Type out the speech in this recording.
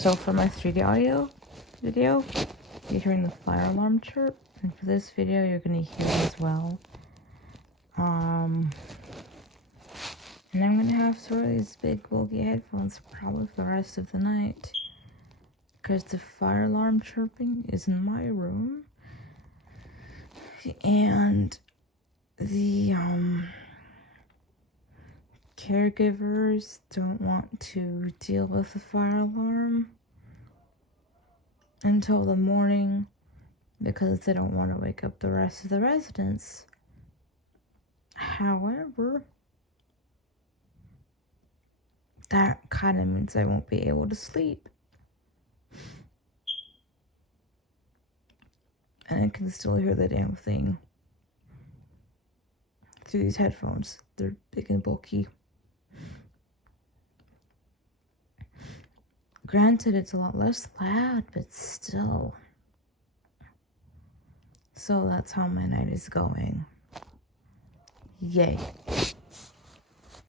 So for my 3D audio video, you're hearing the fire alarm chirp, and for this video, you're gonna hear it as well. And I'm gonna have to wear these big bulky headphones probably for the rest of the night, because the fire alarm chirping is in my room, and the caregivers don't want to deal with the fire alarm until the morning because they don't want to wake up the rest of the residents. However, that kind of means I won't be able to sleep. And I can still hear the damn thing through these headphones. They're big and bulky. Granted, it's a lot less loud, but still. So that's how my night is going. Yay.